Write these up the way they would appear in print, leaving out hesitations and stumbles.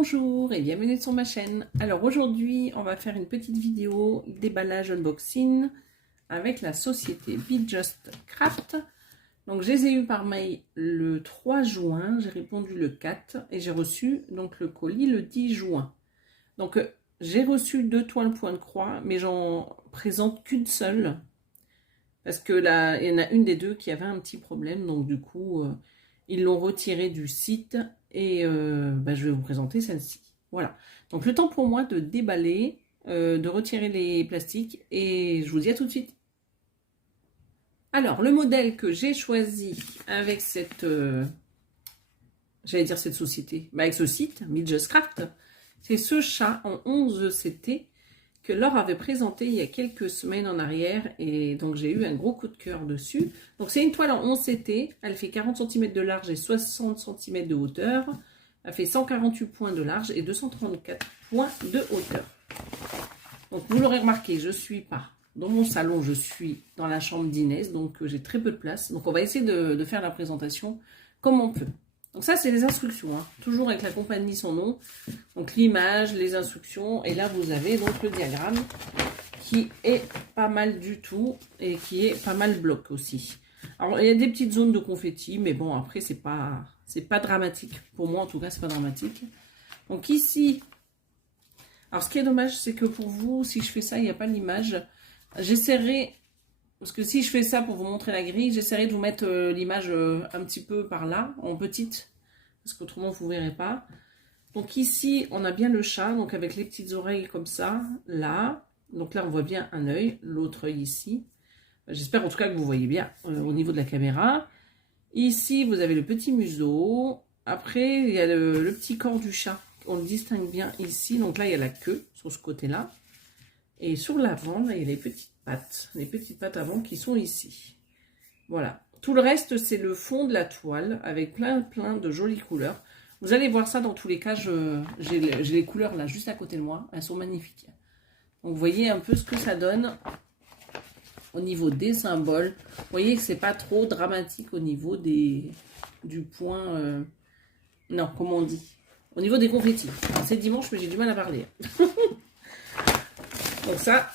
Bonjour et bienvenue sur ma chaîne. Alors aujourd'hui on va faire une petite vidéo déballage unboxing avec la société Be Just Craft. Donc je les ai eu par mail le 3 juin, j'ai répondu le 4 et j'ai reçu donc le colis le 10 juin. Donc j'ai reçu 2 toiles point de croix mais j'en présente qu'une seule parce que là il y en a une des deux qui avait un petit problème, donc du coup ils l'ont retirée du site. Et je vais vous présenter celle-ci. Voilà. Donc le temps pour moi de déballer, de retirer les plastiques et je vous dis à tout de suite. Alors le modèle que j'ai choisi avec cette, j'allais dire cette société, avec ce site, Be Just Craft, c'est ce chat en 11 CT que Laure avait présenté il y a quelques semaines en arrière et donc j'ai eu un gros coup de cœur dessus. Donc c'est une toile en 11 CT, elle fait 40 cm de large et 60 cm de hauteur, elle fait 148 points de large et 234 points de hauteur. Donc vous l'aurez remarqué, je suis pas dans mon salon, je suis dans la chambre d'Inès, donc j'ai très peu de place. Donc on va essayer de faire la présentation comme on peut. Donc ça c'est les instructions, hein. Toujours avec la compagnie son nom, donc l'image, les instructions, et là vous avez donc le diagramme qui est pas mal du tout et qui est pas mal bloc aussi. Alors il y a des petites zones de confetti, mais bon après c'est pas dramatique, pour moi en tout cas c'est pas dramatique. Donc ici, alors ce qui est dommage c'est que pour vous, si je fais ça il n'y a pas l'image, j'essaierai. Parce que si je fais ça pour vous montrer la grille, j'essaierai de vous mettre l'image un petit peu par là, en petite. Parce qu'autrement, vous ne verrez pas. Donc ici, on a bien le chat, donc avec les petites oreilles comme ça, là. Donc là, on voit bien un œil, l'autre œil ici. J'espère en tout cas que vous voyez bien au niveau de la caméra. Ici, vous avez le petit museau. Après, il y a le petit corps du chat. On le distingue bien ici. Donc là, il y a la queue sur ce côté-là. Et sur l'avant, là, il y a les petites pattes avant qui sont ici. Voilà. Tout le reste, c'est le fond de la toile avec plein de jolies couleurs. Vous allez voir ça dans tous les cas. J'ai les couleurs là juste à côté de moi. Elles sont magnifiques. Donc, vous voyez un peu ce que ça donne au niveau des symboles. Vous voyez que c'est pas trop dramatique au niveau du point. Non, comment on dit? Au niveau des confettis. C'est dimanche, mais j'ai du mal à parler. Donc ça,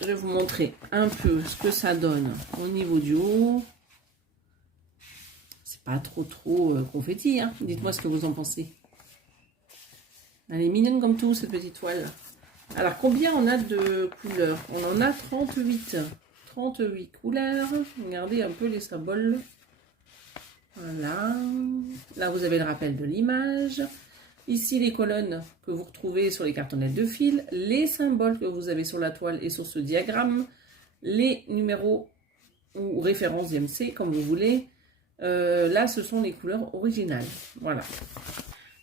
je vais vous montrer un peu ce que ça donne au niveau du haut. C'est pas trop confetti, hein. Dites-moi ce que vous en pensez. Elle est mignonne comme tout, cette petite toile. Alors, combien on a de couleurs? On en a 38. 38 couleurs. Regardez un peu les symboles. Voilà. Là, vous avez le rappel de l'image. Ici, les colonnes que vous retrouvez sur les cartonnettes de fil, les symboles que vous avez sur la toile et sur ce diagramme, les numéros ou références IMC, comme vous voulez. Là, ce sont les couleurs originales. Voilà.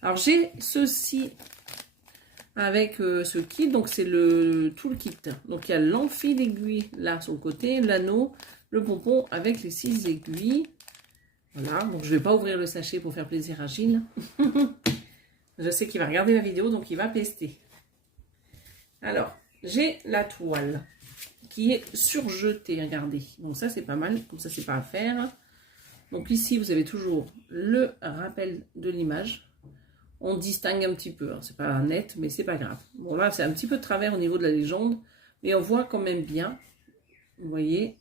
Alors, j'ai ceci avec ce kit. Donc, c'est tout le kit. Donc, il y a l'amphi d'aiguille là sur le côté, l'anneau, le pompon avec les 6 aiguilles. Voilà. Donc, je ne vais pas ouvrir le sachet pour faire plaisir à Gilles. Je sais qu'il va regarder la vidéo, donc il va tester. Alors, j'ai la toile qui est surjetée, regardez. Donc ça, c'est pas mal, comme ça, c'est pas à faire. Donc ici, vous avez toujours le rappel de l'image. On distingue un petit peu, hein. C'est pas net, mais c'est pas grave. Bon, là, c'est un petit peu de travers au niveau de la légende, mais on voit quand même bien. Vous voyez.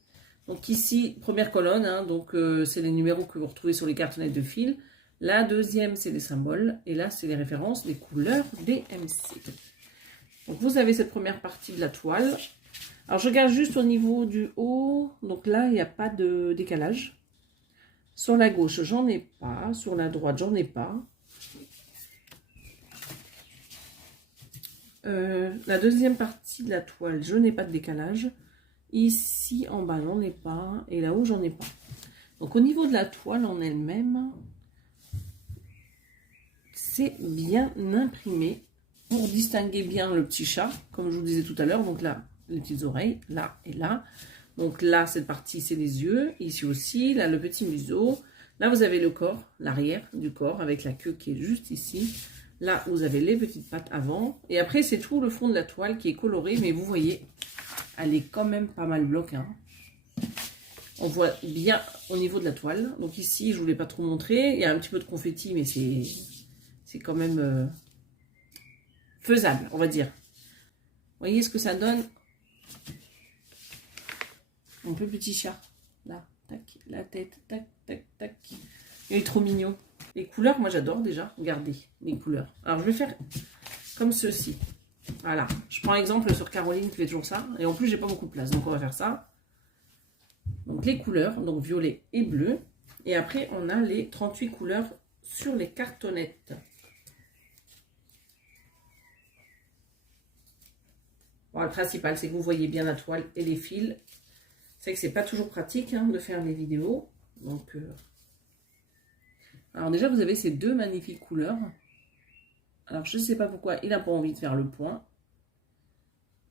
Donc ici, première colonne, hein, donc c'est les numéros que vous retrouvez sur les cartonnettes de fil. La deuxième, c'est les symboles. Et là, c'est les références des couleurs des MC. Donc, vous avez cette première partie de la toile. Alors, je regarde juste au niveau du haut. Donc là, il n'y a pas de décalage. Sur la gauche, j'en ai pas. Sur la droite, j'en ai pas. La deuxième partie de la toile, je n'ai pas de décalage. Ici, en bas, j'en ai pas. Et là-haut, j'en ai pas. Donc, au niveau de la toile en elle-même, c'est bien imprimé pour distinguer bien le petit chat, comme je vous disais tout à l'heure. Donc là, les petites oreilles, là et là. Donc là, cette partie, c'est les yeux. Ici aussi, là, le petit museau. Là, vous avez le corps, l'arrière du corps, avec la queue qui est juste ici. Là, vous avez les petites pattes avant. Et après, c'est tout le fond de la toile qui est coloré. Mais vous voyez, elle est quand même pas mal bloquée, hein. On voit bien au niveau de la toile. Donc ici, je ne voulais pas trop montrer. Il y a un petit peu de confetti, mais c'est quand même faisable, on va dire. Vous voyez ce que ça donne? Un peu petit chat. Là, tac, la tête, tac, tac, tac. Il est trop mignon. Les couleurs, moi j'adore déjà. Regardez les couleurs. Alors je vais faire comme ceci. Voilà. Je prends exemple sur Caroline qui fait toujours ça. Et en plus, j'ai pas beaucoup de place. Donc on va faire ça. Donc les couleurs, donc violet et bleu. Et après, on a les 38 couleurs sur les cartonnettes. Bon, le principal, c'est que vous voyez bien la toile et les fils. C'est que c'est pas toujours pratique de faire les vidéos. Donc, alors déjà, vous avez ces deux magnifiques couleurs. Alors, je ne sais pas pourquoi il n'a pas envie de faire le point.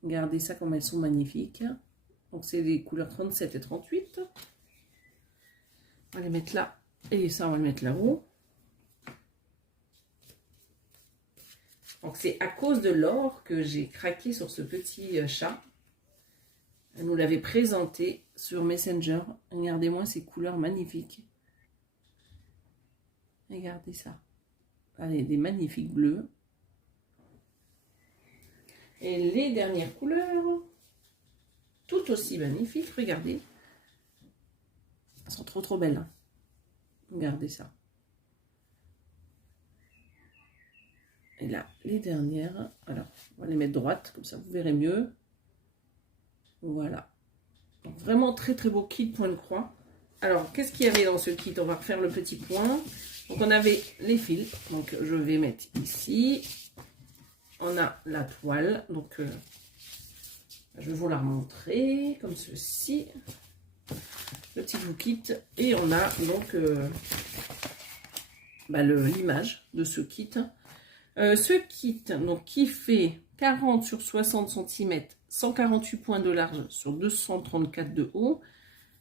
Regardez ça comme elles sont magnifiques. Donc, c'est les couleurs 37 et 38. On va les mettre là. Et ça, on va le mettre là-haut. Donc, c'est à cause de l'or que j'ai craqué sur ce petit chat. Elle nous l'avait présenté sur Messenger. Regardez-moi ces couleurs magnifiques. Regardez ça. Allez, des magnifiques bleus. Et les dernières couleurs, tout aussi magnifiques. Regardez. Elles sont trop belles. Hein. Regardez ça. Et là, les dernières. Alors, on va les mettre droites, comme ça vous verrez mieux. Voilà. Donc, vraiment très beau kit point de croix. Alors, qu'est-ce qu'il y avait dans ce kit? On va refaire le petit point. Donc, on avait les fils. Donc, je vais mettre ici. On a la toile. Donc, je vais vous la remontrer comme ceci. Le petit bout kit. Et on a donc l'image de ce kit. Ce kit, donc, qui fait 40 sur 60 cm, 148 points de large sur 234 de haut,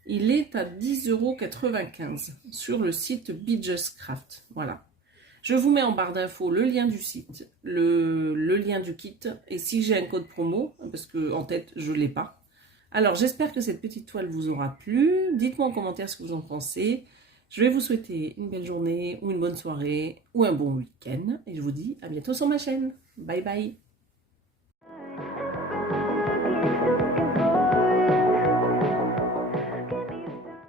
il est à 10,95 € sur le site Be Just Craft. Voilà. Je vous mets en barre d'infos le lien du site, le lien du kit, et si j'ai un code promo, parce que en tête, je ne l'ai pas. Alors, j'espère que cette petite toile vous aura plu. Dites-moi en commentaire ce que vous en pensez. Je vais vous souhaiter une belle journée, ou une bonne soirée, ou un bon week-end. Et je vous dis à bientôt sur ma chaîne. Bye bye.